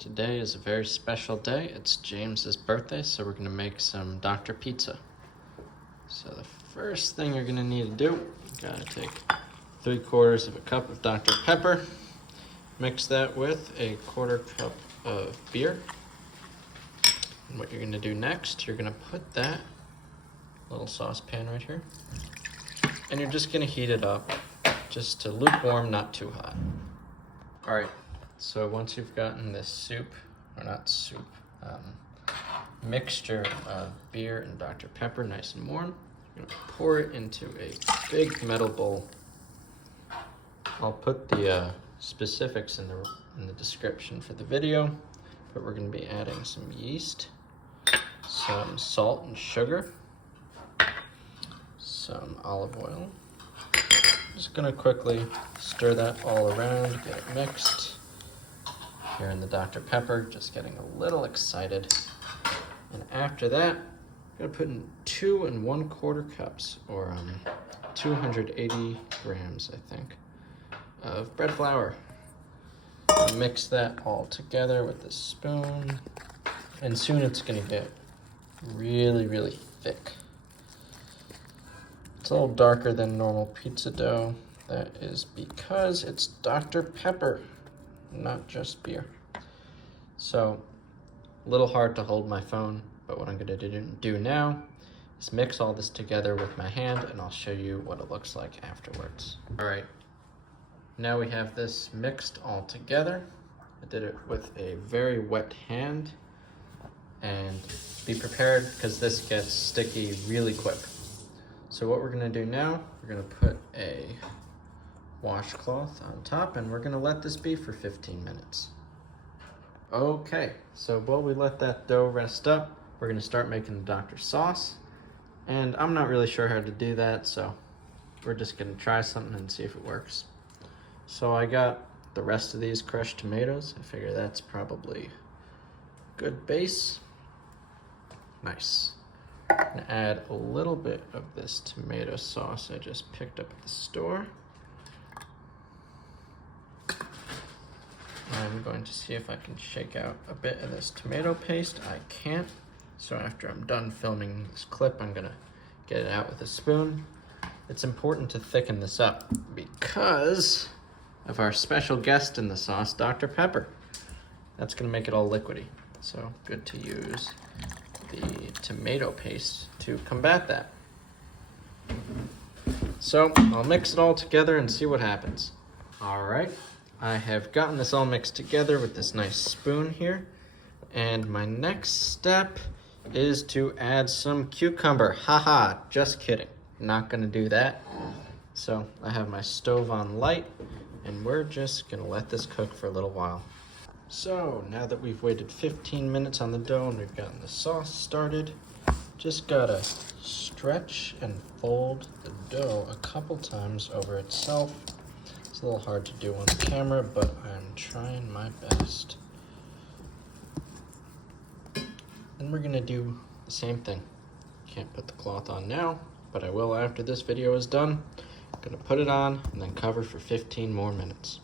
Today is a very special day. It's James's birthday, so we're gonna make some Dr. Pizza. So the first thing you're gonna need to do, you gotta take 3/4 of a cup of Dr. Pepper, mix that with a 1/4 cup of beer. And what you're gonna do next, you're gonna put that little saucepan right here, and you're just gonna heat it up just to lukewarm, not too hot. All right, so once you've gotten this soup, or not soup, mixture of beer and Dr. Pepper nice and warm, you're gonna pour it into a big metal bowl. I'll put the specifics in the description for the video, but we're gonna be adding some yeast, some salt and sugar, some olive oil. Just gonna quickly stir that all around, get it mixed. Here in the Dr. Pepper, just getting a little excited. And after that, I'm gonna put in 2 1/4 cups, or 280 grams, I think, of bread flour. Mix that all together with the spoon, and soon it's gonna get really, really thick. It's a little darker than normal pizza dough. That is because it's Dr. Pepper, not just beer. So, a little hard to hold my phone, but what I'm gonna do now is mix all this together with my hand, and I'll show you what it looks like afterwards. All right, now we have this mixed all together. I did it with a very wet hand, and be prepared because this gets sticky really quick. So what we're gonna do now, we're gonna put a washcloth on top, and we're gonna let this be for 15 minutes. Okay, so while we let that dough rest up, we're gonna start making the Dr. sauce. And I'm not really sure how to do that, so we're just gonna try something and see if it works. So I got the rest of these crushed tomatoes. I figure that's probably a good base. Nice. I'm gonna add a little bit of this tomato sauce I just picked up at the store. I'm going to see if I can shake out a bit of this tomato paste. I can't, so after I'm done filming this clip, I'm gonna get it out with a spoon. It's important to thicken this up because of our special guest in the sauce, Dr. Pepper. That's gonna make it all liquidy, so good to use the tomato paste to combat that. So I'll mix it all together and see what happens. All right, I have gotten this all mixed together with this nice spoon here. And my next step is to add some cucumber. Haha, just kidding. Not gonna do that. So I have my stove on light, and we're just gonna let this cook for a little while. So now that we've waited 15 minutes on the dough and we've gotten the sauce started, just gotta stretch and fold the dough a couple times over itself. It's a little hard to do on the camera, but I'm trying my best. And we're gonna do the same thing. Can't put the cloth on now, but I will after this video is done. I'm gonna put it on and then cover for 15 more minutes.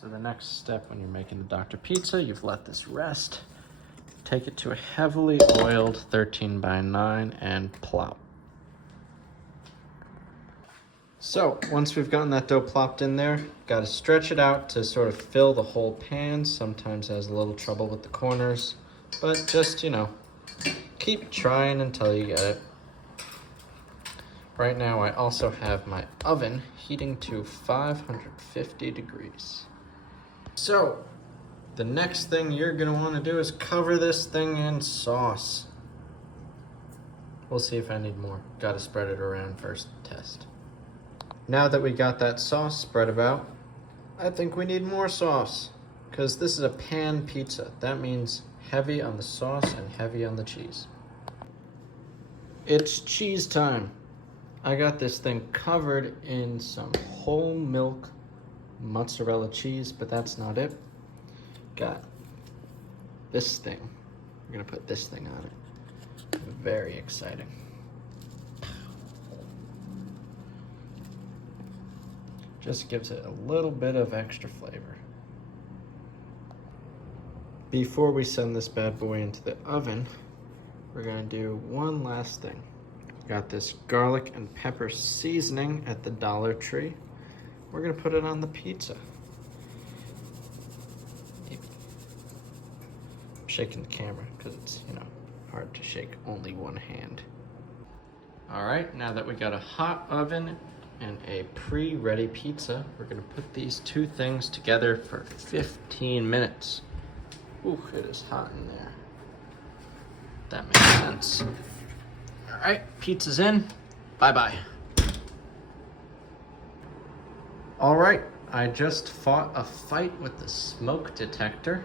So the next step when you're making the Dr. Pizza, you've let this rest. Take it to a heavily oiled 13x9 and plop. So once we've gotten that dough plopped in there, gotta stretch it out to sort of fill the whole pan. Sometimes has a little trouble with the corners, but just, keep trying until you get it. Right now I also have my oven heating to 550 degrees. So, the next thing you're gonna wanna do is cover this thing in sauce. We'll see if I need more. Gotta spread it around first, test. Now that we got that sauce spread about, I think we need more sauce, because this is a pan pizza. That means heavy on the sauce and heavy on the cheese. It's cheese time. I got this thing covered in some whole milk mozzarella cheese, but that's not it. Got this thing. I'm gonna put this thing on it. Very exciting. Just gives it a little bit of extra flavor. Before we send this bad boy into the oven, we're gonna do one last thing. Got this garlic and pepper seasoning at the Dollar Tree. We're gonna put it on the pizza. I'm shaking the camera because it's, hard to shake only one hand. All right, now that we got a hot oven and a pre-ready pizza, we're gonna put these two things together for 15 minutes. Ooh, it is hot in there. That makes sense. All right, pizza's in. Bye-bye. All right, I just fought a fight with the smoke detector,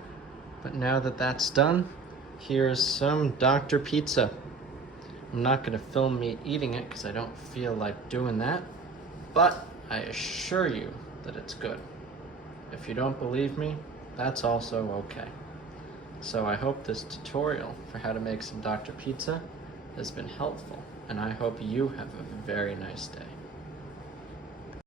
but now that that's done, here's some Dr. Pizza. I'm not gonna film me eating it because I don't feel like doing that, but I assure you that it's good. If you don't believe me, that's also okay. So I hope this tutorial for how to make some Dr. Pizza has been helpful, and I hope you have a very nice day.